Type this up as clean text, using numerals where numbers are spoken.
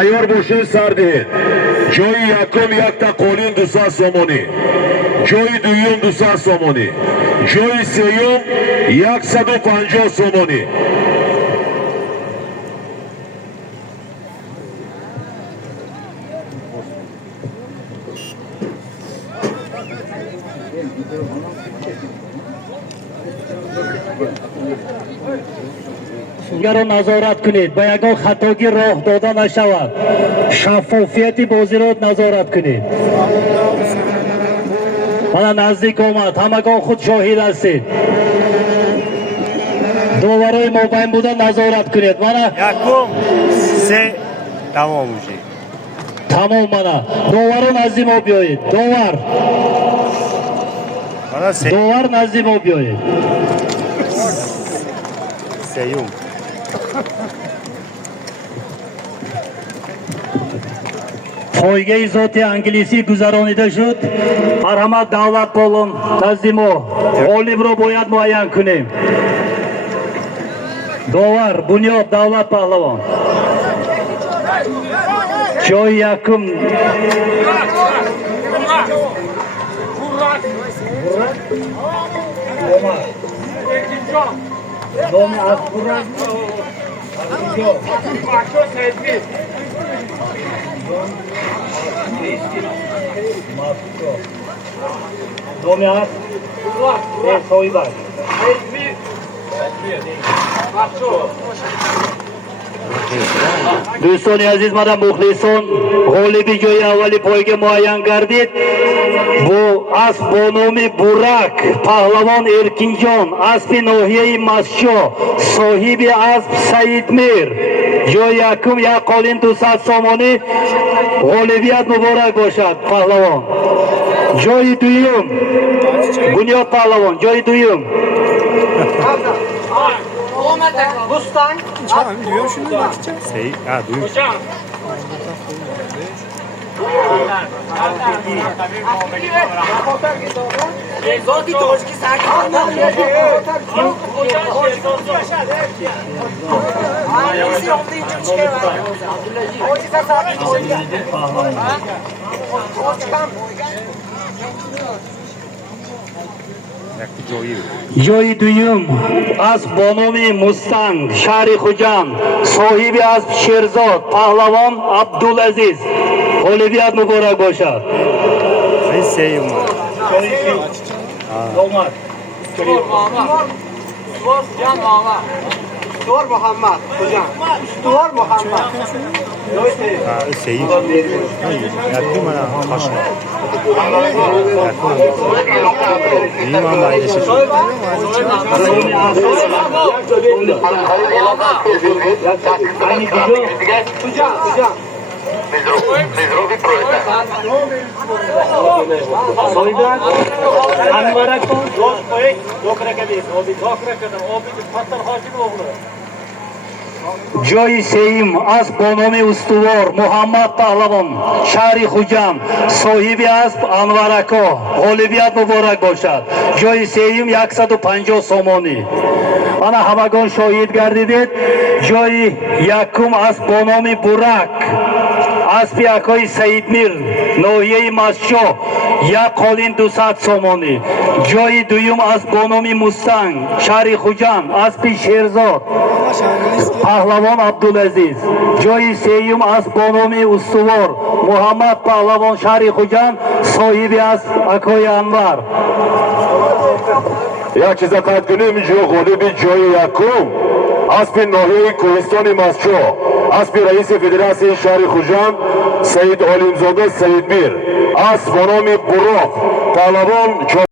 تیار باشین سر دهید. جای یکم یک تا قولین 200 سومانی، جای دویم 200 سومانی، جای سیوم 150 سومانی. دیگر را نظارت کنید، به یگان خطاگی راه داده نشود. شفافیت بازی را نظارت کنید. من نزدیک آمد، همگان خود شاهد هستید. داورای ما بین بودن نظارت کنید. من یکم سه تمام میشه. تمام من داوران نزدیک ما بیایید. داور نزدیک ما بیایید. سیوم پایگه ذات انگلیسی گذرانیده شد. مرحمت دولت بالون نزدیک ما غالب را باید معین کنیم. داور بنیاد دولت پهلوان جای یکم دوستان عزیز مادر مخلصان غالبی جای اولی پایگه معین گردید. بو اسب با نام برک پهلوان ارکینجان اسب ناحیه مسشو صاحب اسب سعید میر جای یکم یک قالین 200 سومانی غالبیت مبارک باشد پهلوان. جای دویم بنیاد پهلوان جای دویم سه دویم جای دویم از بانومی مستنگ شهر خوجند صاحب از شیرزاد پهلوان عبدالعزیز غالبیت مبارک باشد. سیوم دور محمد کجا؟ دور محمد. سیوم یکی من خشم. این من باید جای سیم از بانام استوار محمد پهلوان شهر خوجند صاحب اسب انورکا غالبیت مبارک باشد. جای سیم 150 سومانی. من همگان شاهد گردیدید. جای یکم از بانام برک اسب اکای سعید میر ناحیه مسشو یک قالین 200 سومانی. جای دویم از بانام مستنگ شهر خوجند اسب شیرزاد پهلوان عبدالعزیز. جای سیوم از بانام استوار محمد پهلوان شهر خوجند صاحب از اکای انور. یک چیز قید کنیم جو غالب جای یکم اسب ناحیه کوهستان مسچو اسب رئیس فدراسیون شهر خوجند سید عالمزاده سید میر اسب با نام براق پهلوان